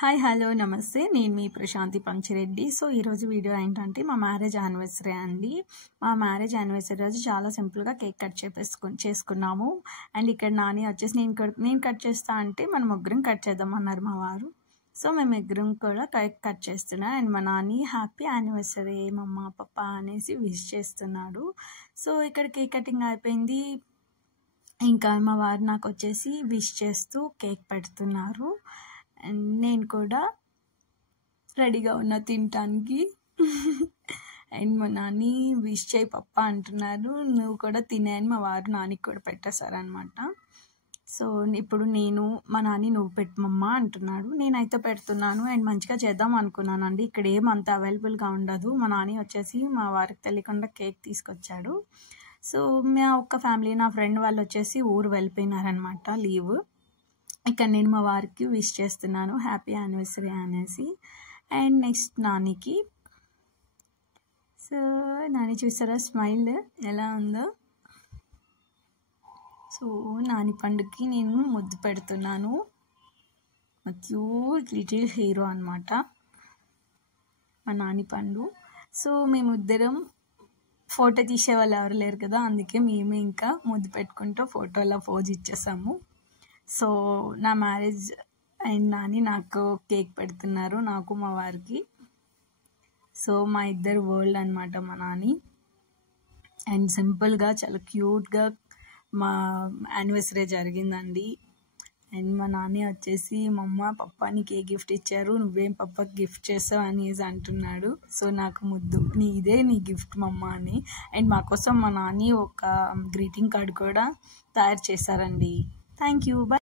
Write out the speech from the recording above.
Hi hello నమస్తే నేను మీ Prashanti Panchireddy. So ఈరోజు వీడియో ఏంటంటే మా మ్యారేజ్ యానివర్సరీ అండి. మా మ్యారేజ్ యానివర్సరీ రోజు చాలా సింపుల్గా కేక్ కట్ చేసుకున్నాము. అండ్ ఇక్కడ నాని వచ్చేసి నేను కట్ చేస్తా అంటే మన ముగ్గురం కట్ చేద్దామన్నారు మా వారు. సో మేము ముగ్గురం కూడా కట్ చేస్తున్నాం. అండ్ మా నాని హ్యాపీ యానివర్సరీ మమ్మ పప్ప అనేసి విష్ చేస్తున్నాడు. సో ఇక్కడ కేక్ కటింగ్ అయిపోయింది. ఇంకా మా వారు నాకు వచ్చేసి విష్ చేస్తూ కేక్ పెడుతున్నారు. అండ్ నేను కూడా రెడీగా ఉన్నా తినటానికి. అండ్ మా నాని విష్ చేయి పప్ప అంటున్నారు, నువ్వు కూడా తినే అని మా వారు నానికి కూడా పెట్టేశారనమాట. సో ఇప్పుడు మా నాని నువ్వు పెట్టమమ్మా అంటున్నాడు, నేనైతే పెడుతున్నాను. అండ్ మంచిగా చేద్దాం అనుకున్నానండి. ఇక్కడ ఏమంత అవైలబుల్గా ఉండదు. మా నాని వచ్చేసి మా వారికి తెలియకుండా కేక్ తీసుకొచ్చాడు. సో మా ఒక్క ఫ్యామిలీ, నా ఫ్రెండ్ వాళ్ళు వచ్చేసి ఊరు వెళ్ళిపోయినారనమాట, లీవ్. ఇక్కడ నేను మా వారికి విష్ చేస్తున్నాను హ్యాపీ యానివర్సరీ అనేసి. అండ్ నెక్స్ట్ నానికి. సో నాని చూసారా స్మైల్ ఎలా ఉందో. సో నాని పండుకి నేను ముద్దు పెడుతున్నాను. క్యూట్ లిటిల్ హీరో అనమాట మా నాని పండు. సో మేమిద్దరం ఫోటో తీసే వాళ్ళు ఎవరు లేరు కదా, అందుకే మేమే ఇంకా ముద్దు పెట్టుకుంటూ ఫోటోలో పోజ్ ఇచ్చేసాము. సో నా మ్యారేజ్ అండ్ నాని నాకు కేక్ పెడుతున్నారు, నాకు మా వారికి. సో మా ఇద్దరు వరల్డ్ అనమాట మా నాని. అండ్ సింపుల్గా చాలా క్యూట్గా మా యానివర్సరీ జరిగిందండి. అండ్ మా నాని వచ్చేసి మమ్మ పప్ప నీకు ఏ గిఫ్ట్ ఇచ్చారు, నువ్వేం పప్పకి గిఫ్ట్ చేసావు అనేసి అంటున్నాడు. సో నాకు ముద్దు ఇదే నీ గిఫ్ట్ మమ్మ అని. అండ్ మా కోసం మా నాని ఒక గ్రీటింగ్ కార్డ్ కూడా తయారు చేశారండి. Thank you.